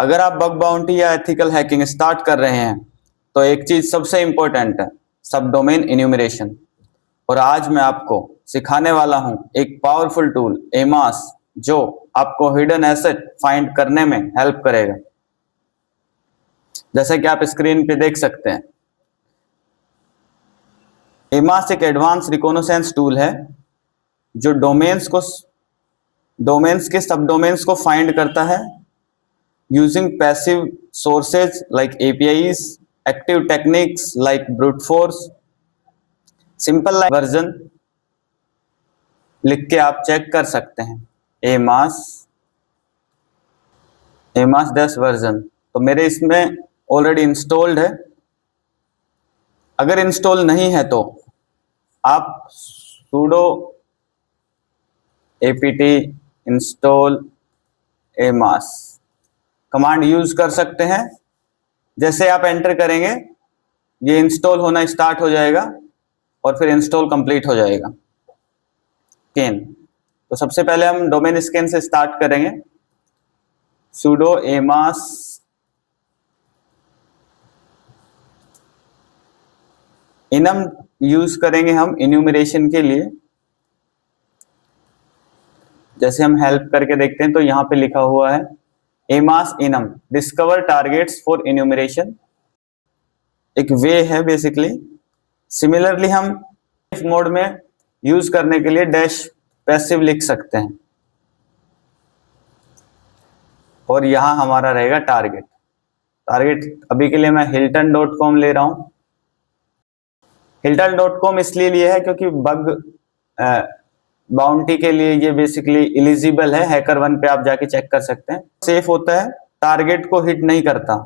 अगर आप bug bounty या एथिकल हैकिंग स्टार्ट कर रहे हैं तो एक चीज सबसे इंपॉर्टेंट है, सब डोमेन इन्यूमरेशन। और आज मैं आपको सिखाने वाला हूं एक पावरफुल टूल एमास, जो आपको हिडन एसेट फाइंड करने में हेल्प करेगा। जैसे कि आप स्क्रीन पे देख सकते हैं, एमास एक एडवांस रिकॉग्निसेंस टूल है जो डोमेन्स के सब डोमेन्स को फाइंड करता है using passive sources like APIs, active techniques like brute force, simple version लिख के आप चेक कर सकते हैं। एमास डैश वर्जन तो मेरे इसमें ऑलरेडी इंस्टॉल्ड है। अगर इंस्टॉल नहीं है तो आप sudo apt install amass command use कर सकते हैं। जैसे आप एंटर करेंगे ये इंस्टॉल होना स्टार्ट हो जाएगा और फिर इंस्टॉल कंप्लीट हो जाएगा। स्कैन तो सबसे पहले हम डोमेन स्कैन से स्टार्ट करेंगे। sudo एमास इनम यूज करेंगे हम इन्यूमरेशन के लिए। जैसे हम हेल्प करके देखते हैं तो यहाँ पे लिखा हुआ है amass enum discover targets for enumeration, एक वे है बेसिकली। सिमिलरली हम मोड में यूज करने के लिए डैश पैसिव लिख सकते हैं और यहां हमारा रहेगा टारगेट अभी के लिए मैं hilton.com ले रहा हूं। hilton.com इसलिए लिया है क्योंकि बग बाउंटी के लिए ये बेसिकली एलिजिबल है। हैकर1 पे आप जाके चेक कर सकते हैं, सेफ होता है, टारगेट को हिट नहीं करता।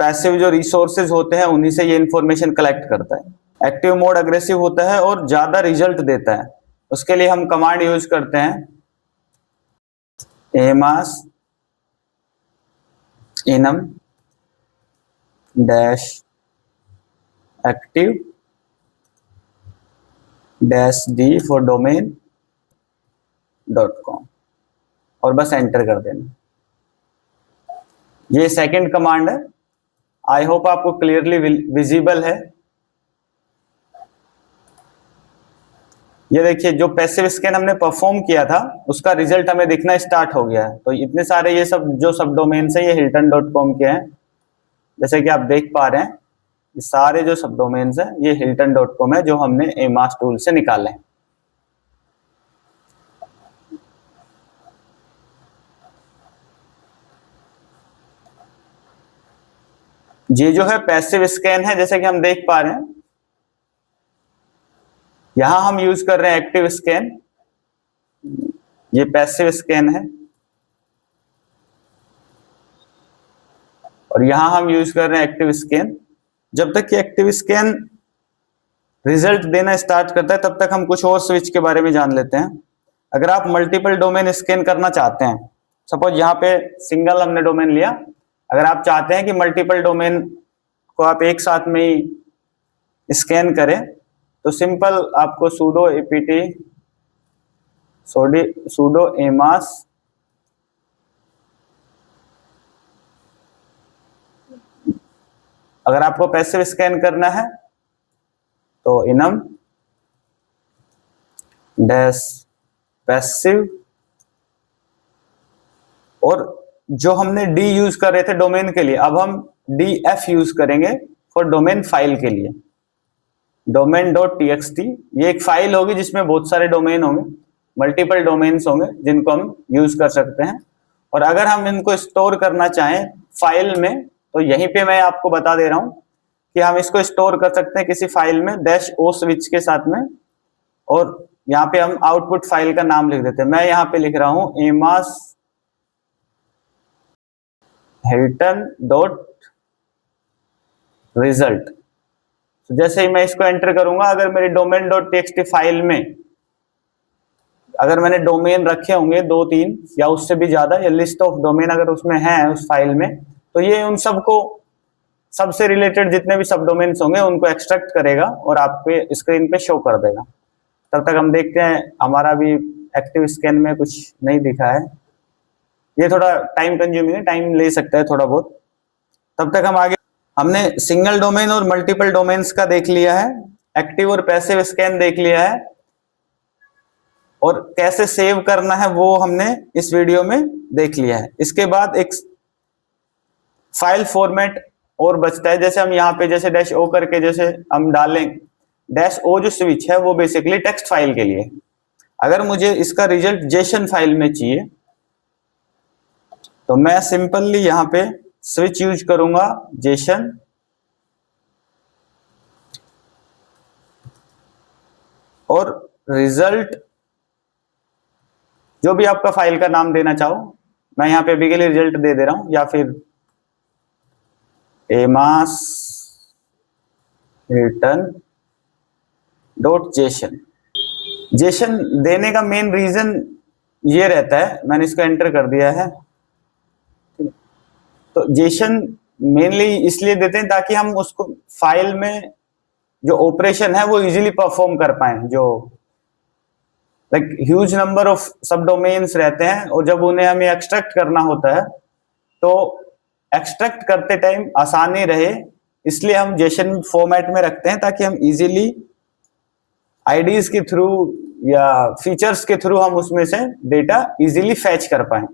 पैसिव जो रिसोर्सेज होते हैं उन्हीं से ये इंफॉर्मेशन कलेक्ट करता है। एक्टिव मोड अग्रेसिव होता है और ज्यादा रिजल्ट देता है। उसके लिए हम कमांड यूज करते हैं amass enum dash active dash d for domain .com और बस एंटर कर देना। ये सेकंड कमांड है। आई होप आपको क्लियरली विजिबल है। ये देखिए जो पैसिव स्कैन हमने परफॉर्म किया था उसका रिजल्ट हमें दिखना स्टार्ट हो गया है। तो इतने सारे ये सब जो सब डोमेन्स है ये hilton.com के हैं। जैसे कि आप देख पा रहे हैं ये सारे जो सब डोमेन्स हैं ये hilton.com है जो हमने एमास टूल से निकाले हैं। ये जो है पैसिव स्कैन है, जैसे कि हम देख पा रहे हैं यहां हम यूज कर रहे हैं एक्टिव स्कैन, ये पैसिव स्कैन है। और यहां हम यूज कर रहे हैं एक्टिव स्कैन। जब तक ये एक्टिव स्कैन रिजल्ट देना स्टार्ट करता है तब तक हम कुछ और स्विच के बारे में जान लेते हैं। अगर आप मल्टीपल डोमेन स्कैन करना चाहते हैं, सपोज यहाँ पे सिंगल हमने डोमेन लिया, अगर आप चाहते हैं कि मल्टीपल डोमेन को आप एक साथ में ही स्कैन करें तो सिंपल आपको sudo एमास अगर आपको पैसिव स्कैन करना है तो इनम डैश पैसिव, और जो हमने डी यूज कर रहे थे डोमेन के लिए अब हम df यूज करेंगे फॉर डोमेन फाइल के लिए। domain.txt ये एक फाइल होगी जिसमें बहुत सारे डोमेन होंगे, मल्टीपल डोमेन्स होंगे जिनको हम यूज कर सकते हैं। और अगर हम इनको स्टोर करना चाहें फाइल में तो यहीं पे मैं आपको बता दे रहा हूं कि हम इसको स्टोर कर सकते हैं किसी फाइल में डैश ओ स्विच के साथ में। और यहाँ पे हम आउटपुट फाइल का नाम लिख देते हैं। मैं यहाँ पे लिख रहा हूं एमास hilton.result। तो जैसे ही मैं इसको एंटर करूंगा, अगर मेरी domain.txt फाइल में अगर मैंने डोमेन रखे होंगे 2-3 या उससे भी ज्यादा, या लिस्ट ऑफ डोमेन अगर उसमें है उस फाइल में, तो ये उन सबको सबसे रिलेटेड जितने भी सब डोमेन्स होंगे उनको एक्सट्रैक्ट करेगा और आपके स्क्रीन पे शो कर देगा। तब तक हम देखते हैं, हमारा भी एक्टिव स्कैन में कुछ नहीं दिखा है। ये थोड़ा टाइम कंज्यूमिंग है, टाइम ले सकता है थोड़ा बहुत। तब तक हम आगे, हमने सिंगल डोमेन और मल्टीपल डोमेन्स का देख लिया है, एक्टिव और पैसिव स्कैन देख लिया है, और कैसे सेव करना है वो हमने इस वीडियो में देख लिया है। इसके बाद एक फाइल फॉर्मेट और बचता है, जैसे हम यहाँ पे जैसे डैश ओ करके जैसे हम डालें, डैश ओ जो स्विच है वो बेसिकली टेक्स्ट फाइल के लिए। अगर मुझे इसका रिजल्ट जेसन फाइल में चाहिए तो मैं सिंपली यहाँ पे स्विच यूज करूंगा जेसन, और रिजल्ट जो भी आपका फाइल का नाम देना चाहो, मैं यहाँ पे अभी के लिए रिजल्ट दे रहा हूं, या फिर एमास रिटर्न डॉट जेसन। जेसन देने का मेन रीजन ये रहता है, मैंने इसको एंटर कर दिया है, तो जेसन मेनली इसलिए देते हैं ताकि हम उसको फाइल में जो ऑपरेशन है वो इजीली परफॉर्म कर पाए। जो लाइक ह्यूज नंबर ऑफ सब डोमेन्स रहते हैं, और जब उन्हें हमें एक्सट्रैक्ट करना होता है तो एक्सट्रैक्ट करते टाइम आसानी रहे, इसलिए हम जेसन फॉर्मेट में रखते हैं ताकि हम इजीली आईडीज के थ्रू या फीचर्स के थ्रू हम उसमें से डेटा इजीली फैच कर पाए।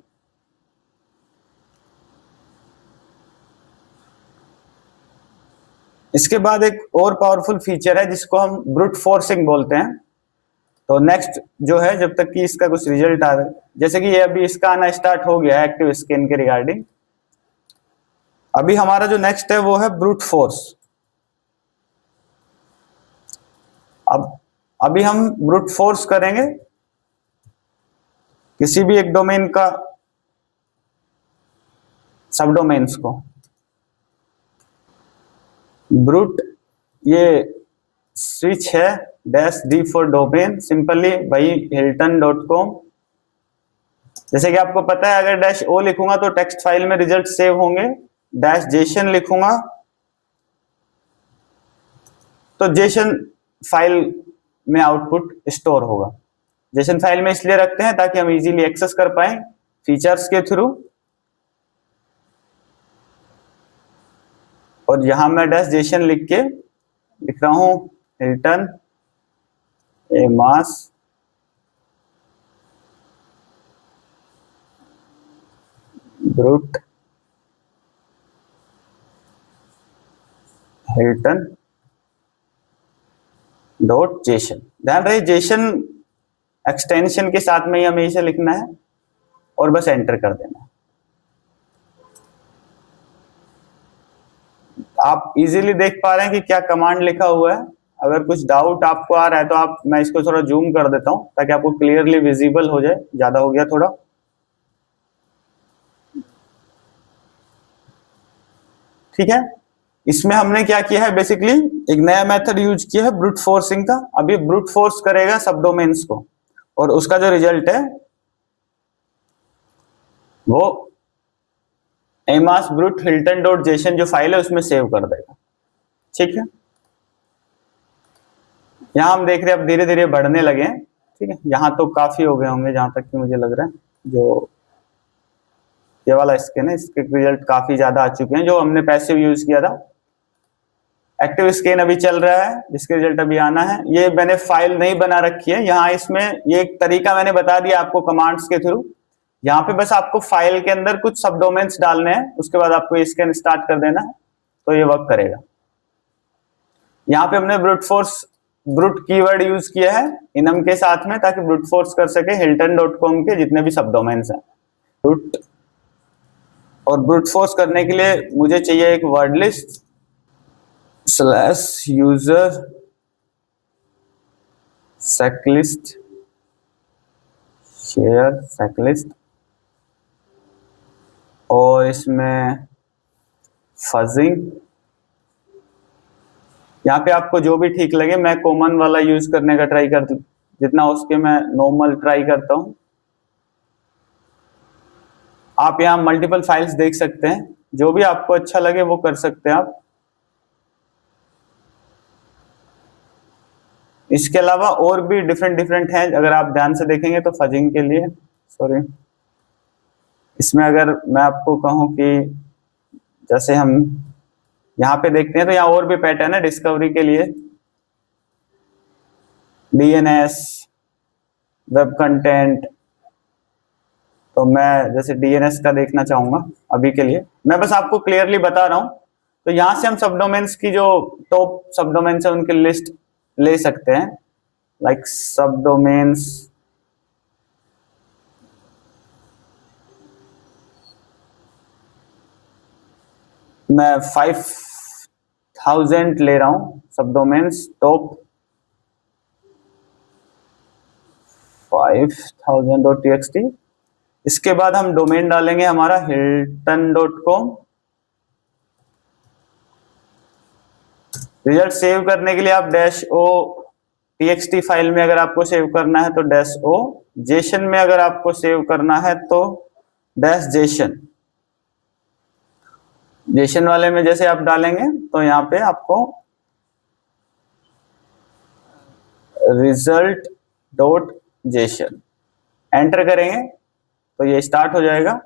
इसके बाद एक और पावरफुल फीचर है जिसको हम ब्रूट फोर्सिंग बोलते हैं। तो नेक्स्ट जो है, जब तक कि इसका कुछ रिजल्ट आ रहा है, जैसे कि ये अभी इसका आना स्टार्ट हो गया है एक्टिव स्कैन के रिगार्डिंग, अभी हमारा जो नेक्स्ट है वो है ब्रूट फोर्स। अब अभी हम ब्रूट फोर्स करेंगे किसी भी एक डोमेन का सब डोमेन्स को। ब्रूट ये स्विच है dash d for domain, simply भाई hilton.com। जैसे कि आपको पता है अगर डैश ओ लिखूंगा तो टेक्स्ट फाइल में रिजल्ट सेव होंगे, डैश जेसन लिखूंगा तो जेसन फाइल में आउटपुट स्टोर होगा। जेसन फाइल में इसलिए रखते हैं ताकि हम इजीली एक्सेस कर पाए फीचर्स के थ्रू, और यहां मैं डैश जेसन लिख रहा हूं रिटर्न ए मास ब्रूट हिल्टन डॉट जेसन। ध्यान रहे जेसन एक्सटेंशन के साथ में ही हमें इसे लिखना है और बस एंटर कर देना है। आप इजीली देख पा रहे हैं कि क्या कमांड लिखा हुआ है। अगर कुछ डाउट आपको आ रहा है तो मैं इसको थोड़ा जूम कर देता हूं ताकि आपको क्लियरली विजिबल हो जाए। ज्यादा हो गया थोड़ा, ठीक है। इसमें हमने क्या किया है, बेसिकली एक नया मेथड यूज किया है ब्रूट फोर्सिंग का। अभी ब्रूट फोर्स करेगा सब डोमेन्स को, और उसका जो रिजल्ट है वो एमास ब्रूट हिल्टन डॉट जेसन जो फाइल है उसमें सेव कर देगा, ठीक है। यहां हम देख रहे हैं अब धीरे धीरे बढ़ने लगे हैं, ठीक है। यहां तो काफी हो गए होंगे जहां तक कि मुझे लग रहा है। जो ये वाला स्कैन है इसके रिजल्ट काफी ज्यादा आ चुके हैं, जो हमने पैसिव यूज किया था। एक्टिव स्कैन अभी चल रहा है जिसके रिजल्ट अभी आना है। ये मैंने फाइल नहीं बना रखी है यहाँ, इसमें ये एक तरीका मैंने बता दिया आपको कमांड्स के थ्रू। यहाँ पे बस आपको फाइल के अंदर कुछ सब डोमेन्स डालने हैं, उसके बाद आपको स्कैन स्टार्ट कर देना है तो ये वर्क करेगा। यहाँ पे हमने ब्रूट कीवर्ड यूज किया है इनम के साथ में ताकि ब्रूट फोर्स कर सके hilton.com के जितने भी सब डोमेन्स हैं। ब्रूट और ब्रूट फोर्स करने के लिए मुझे चाहिए एक वर्ड लिस्ट / यूजर सेकलिस्ट शेयर सेकलिस्ट, और इसमें फजिंग। यहाँ पे आपको जो भी ठीक लगे, मैं कॉमन वाला यूज करने का ट्राई करता हूँ, जितना हो सके मैं नॉर्मल ट्राई करता हूँ। आप यहाँ मल्टीपल फाइल्स देख सकते हैं, जो भी आपको अच्छा लगे वो कर सकते हैं आप। इसके अलावा और भी डिफरेंट हैं, अगर आप ध्यान से देखेंगे तो फजिंग के लिए, सॉरी इसमें अगर मैं आपको कहूं कि जैसे हम यहाँ पे देखते हैं तो यहाँ और भी पैटर्न है डिस्कवरी के लिए, डीएनएस, वेब कंटेंट। तो मैं जैसे डीएनएस का देखना चाहूंगा अभी के लिए, मैं बस आपको क्लियरली बता रहा हूं। तो यहां से हम सबडोमेन्स की जो टॉप सबडोमेन्स है उनकी लिस्ट ले सकते हैं, लाइक सबडोमेन्स। मैं 5000 ले रहा हूं सबडोमेन्स टॉप 5000.txt। इसके बाद हम डोमेन डालेंगे हमारा hilton.com। रिजल्ट सेव करने के लिए आप -o txt फाइल में अगर आपको सेव करना है तो -o, जेसन में अगर आपको सेव करना है तो -json। जेसन वाले में जैसे आप डालेंगे तो यहाँ पे आपको result.json एंटर करेंगे तो ये स्टार्ट हो जाएगा।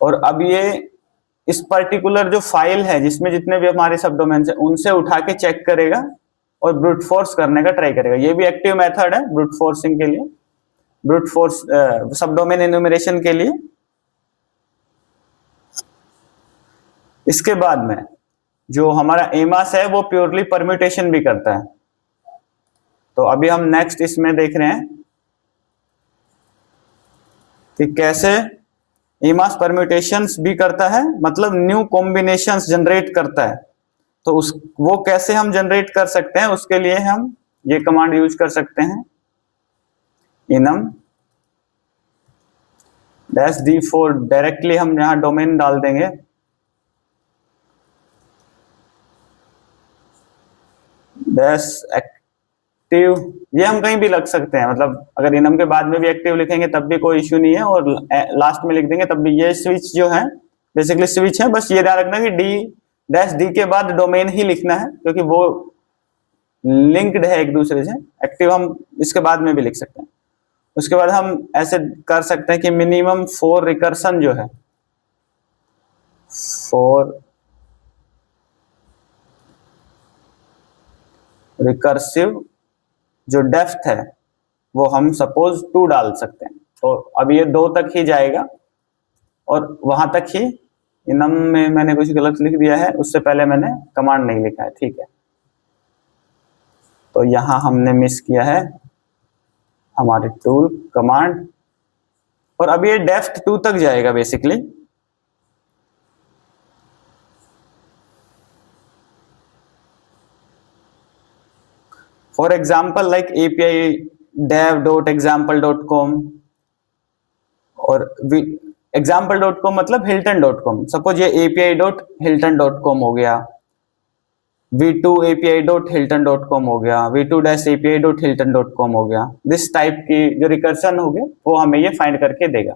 और अब ये इस पर्टिकुलर जो फाइल है जिसमें जितने भी हमारे सबडोमेन्स हैं उनसे उठा के चेक करेगा और ब्रूट फोर्स करने का ट्राई करेगा। ये भी एक्टिव मेथड है ब्रूट फोर्सिंग के लिए, ब्रूट फोर्स सबडोमेन एन्यूमरेशन के लिए। इसके बाद में जो हमारा एमास है वो प्योरली परम्यूटेशन भी करता है। तो अभी हम नेक्स्ट इसमें देख रहे हैं कि कैसे एमास परम्यूटेशंस भी करता है, मतलब न्यू कॉम्बिनेशंस जनरेट करता है। तो उस वो कैसे हम जनरेट कर सकते हैं, उसके लिए हम ये कमांड यूज कर सकते हैं, enum -d4। डायरेक्टली हम यहाँ डोमेन डाल देंगे एक्टिव। ये हम कहीं भी लग सकते हैं, मतलब अगर इनम के बाद में भी एक्टिव लिखेंगे तब भी कोई इश्यू नहीं है, और लास्ट में लिख देंगे तब भी। ये स्विच जो है बेसिकली स्विच है, बस ये ध्यान रखना कि -d के बाद डोमेन ही लिखना है क्योंकि वो लिंक्ड है एक दूसरे से। एक्टिव हम इसके बाद में भी लिख सकते हैं। उसके बाद हम ऐसे कर सकते हैं कि मिनिमम 4 रिकर्सन जो है, 4 रिकर्सिव जो डेप्थ है वो हम सपोज 2 डाल सकते हैं। तो अब ये 2 तक ही जाएगा और वहां तक ही। इनम में मैंने कुछ गलत लिख दिया है, उससे पहले मैंने कमांड नहीं लिखा है, ठीक है। तो यहां हमने मिस किया है हमारे टूल कमांड, और अब ये डेप्थ 2 तक जाएगा basically. For example like API dev.example.com और example.com मतलब hilton.com। सपोज ये API.hilton.com हो गया, v2 API.hilton.com हो गया, v2-API.hilton.com हो गया। दिस टाइप की जो रिकर्सन हो गए वो हमें ये फाइंड करके देगा,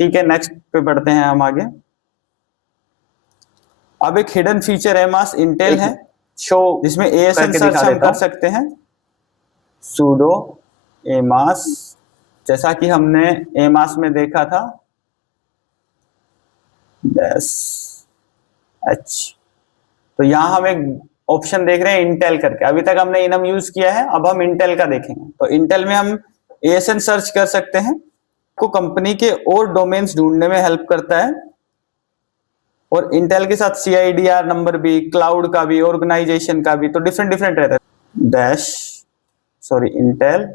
ठीक है। नेक्स्ट पे बढ़ते हैं हम आगे। अब एक हिडन फीचर एमास इंटेल है शो, जिसमें ASN सर्च हम कर सकते हैं, sudo एमास, जैसा कि हमने एमास में देखा था -h। तो यहां हम एक ऑप्शन देख रहे हैं इंटेल करके। अभी तक हमने इनम यूज किया है, अब हम इंटेल का देखेंगे। तो इंटेल में हम ASN सर्च कर सकते हैं, को कंपनी के और डोमेन्स ढूंढने में हेल्प करता है। और इंटेल के साथ CIDR नंबर भी, क्लाउड का भी, ऑर्गेनाइजेशन का भी, तो डिफरेंट रहता है। इंटेल,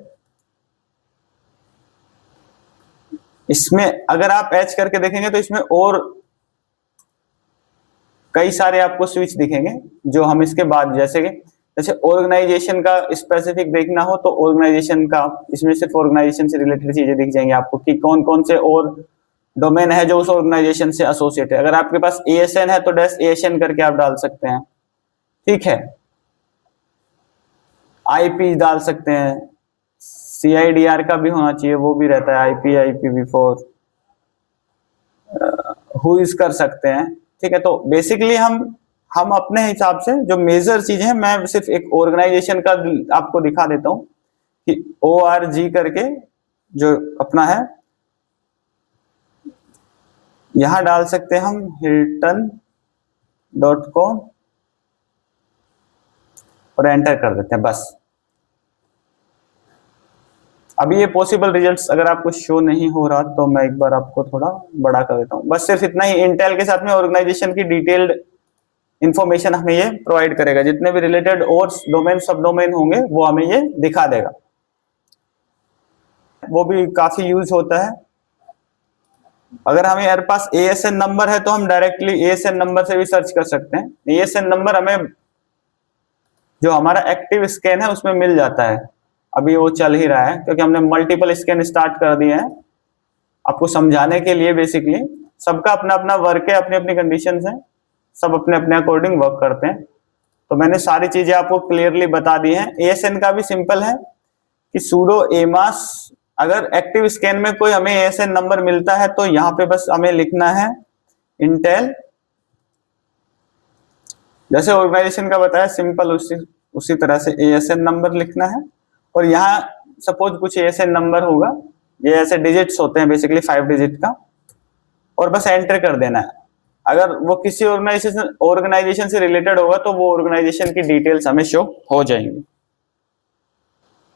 इसमें अगर आप एच करके देखेंगे तो इसमें और कई सारे आपको स्विच दिखेंगे जो हम इसके बाद, जैसे ऑर्गेनाइजेशन का स्पेसिफिक देखना हो तो ऑर्गेनाइजेशन का, इसमें सिर्फ ऑर्गेनाइजेशन से रिलेटेड चीजें दिख जाएंगी आपको कि कौन कौन से और डोमेन है जो उस ऑर्गेनाइजेशन से एसोसिएट है। अगर आपके पास ASN है तो -ASN करके आप डाल सकते हैं, ठीक है। IP डाल सकते हैं, CIDR का भी होना चाहिए, वो भी रहता है, IP IPv4 हुईज कर सकते हैं, ठीक है। तो बेसिकली हम अपने हिसाब से जो मेजर चीजें हैं, मैं सिर्फ एक ऑर्गेनाइजेशन का आपको दिखा देता हूं कि ORG करके जो अपना है यहां डाल सकते हैं हम hilton.com और एंटर कर देते हैं बस। अभी ये पॉसिबल रिजल्ट्स अगर आपको शो नहीं हो रहा तो मैं एक बार आपको थोड़ा बड़ा कर देता हूं। बस सिर्फ इतना ही, इंटेल के साथ में ऑर्गेनाइजेशन की डिटेल्ड इंफॉर्मेशन हमें ये प्रोवाइड करेगा, जितने भी रिलेटेड और डोमेन सब डोमेन होंगे वो हमें ये दिखा देगा। वो भी काफी यूज होता है। अगर हमें हमारे पास ASN नंबर है तो हम डायरेक्टली ASN नंबर से भी सर्च कर सकते हैं। ASN नंबर हमें जो हमारा एक्टिव स्कैन है उसमें मिल जाता है। अभी वो चल ही रहा है क्योंकि हमने मल्टीपल स्कैन स्टार्ट कर दिए हैं आपको समझाने के लिए। बेसिकली सबका अपना अपना वर्क है, अपनी अपनी कंडीशंस हैं, सब अपने अपने अकॉर्डिंग वर्क करते हैं। तो मैंने सारी चीजें आपको क्लियरली बता दी हैं। ASN का भी सिंपल है कि sudo emas, अगर एक्टिव स्कैन में कोई हमें ASN नंबर मिलता है तो यहाँ पे बस हमें लिखना है इंटेल, जैसे ऑर्गेनाइजेशन का बताया सिंपल उसी तरह से ASN नंबर लिखना है। और यहाँ सपोज कुछ ASN नंबर होगा, ये ऐसे डिजिट्स होते हैं बेसिकली 5 डिजिट का, और बस एंटर कर देना है। अगर वो किसी ऑर्गेनाइजेशन से रिलेटेड होगा तो वो ऑर्गेनाइजेशन की डिटेल्स हमें शो हो जाएंगी।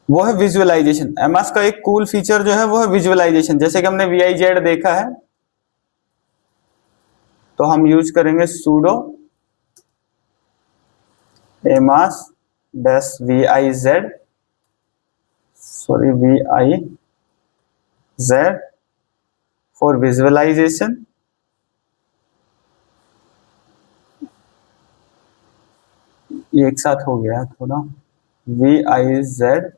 वो है विजुअलाइजेशन। एमएस का एक कूल फीचर जो है वो है विजुअलाइजेशन। जैसे कि हमने VIZ देखा है तो हम यूज करेंगे sudo emas -viz, sorry VIZ for visualisation. ये एक साथ हो गया थोड़ा, VIZ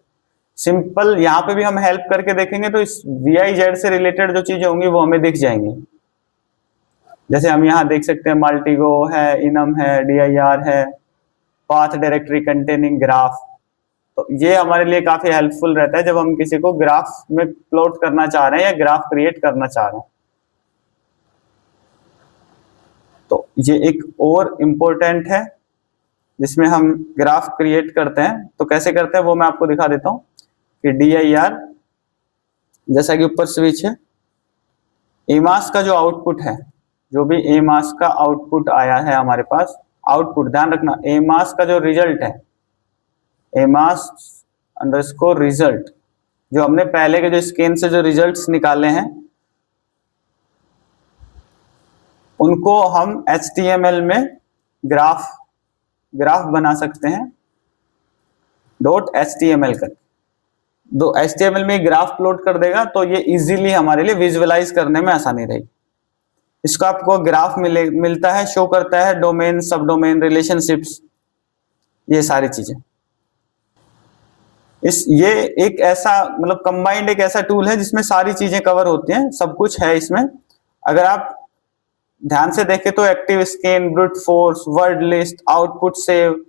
सिंपल। यहाँ पे भी हम हेल्प करके देखेंगे तो इस VIZ से रिलेटेड जो चीजें होंगी वो हमें दिख जाएंगी। जैसे हम यहाँ देख सकते हैं मल्टीगो है, इनम है, dir है, पाथ डायरेक्टरी कंटेनिंग ग्राफ। तो ये हमारे लिए काफी हेल्पफुल रहता है जब हम किसी को ग्राफ में प्लॉट करना चाह रहे हैं या ग्राफ क्रिएट करना चाह रहे हैं। तो ये एक और इम्पोर्टेंट है जिसमें हम ग्राफ क्रिएट करते हैं। तो कैसे करते हैं वो मैं आपको दिखा देता हूँ कि dir, जैसा कि ऊपर स्विच है, एमास का जो आउटपुट है, जो भी एमास का आउटपुट आया है हमारे पास, आउटपुट ध्यान रखना, एमास का जो रिजल्ट है, एमास अंडरस्कोर रिजल्ट, जो हमने पहले के जो स्कैन से जो रिजल्ट्स निकाले हैं उनको हम HTML में ग्राफ बना सकते हैं .html कर। तो HTML में ग्राफ प्लॉट कर देगा तो ये इजीली हमारे लिए विजुअलाइज करने में आसानी रहेगी। इसको आपको ग्राफ मिलता है, शो करता है डोमेन, सब डोमेन, रिलेशनशिप्स, ये सारी चीजें। ये एक ऐसा मतलब कंबाइंड एक ऐसा टूल है जिसमें सारी चीजें कवर होती हैं, सब कुछ है इसमें। अगर आप ध्यान से देखें तो active scan, brute force, word list, output save,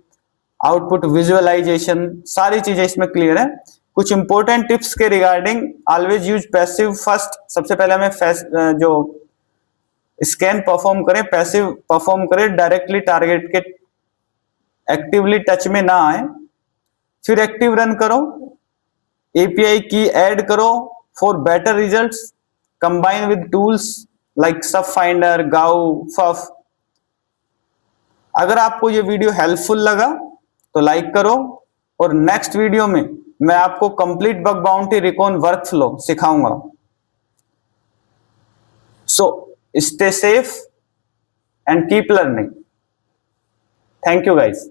output visualisation, सारी चीजें इसमें क्लियर है। कुछ इंपॉर्टेंट टिप्स के regarding, always use passive first. सबसे पहले हमें जो स्कैन परफॉर्म करें पैसिव परफॉर्म करें, डायरेक्टली टारगेट के एक्टिवली टच में ना आए। फिर एक्टिव रन करो, API की ऐड करो for better results, combine with tools like sub finder, gau, ffuf. अगर आपको ये वीडियो हेल्पफुल लगा तो लाइक करो, और नेक्स्ट वीडियो में मैं आपको complete bug bounty recon workflow सिखाऊंगा। So stay safe and keep learning. Thank you guys.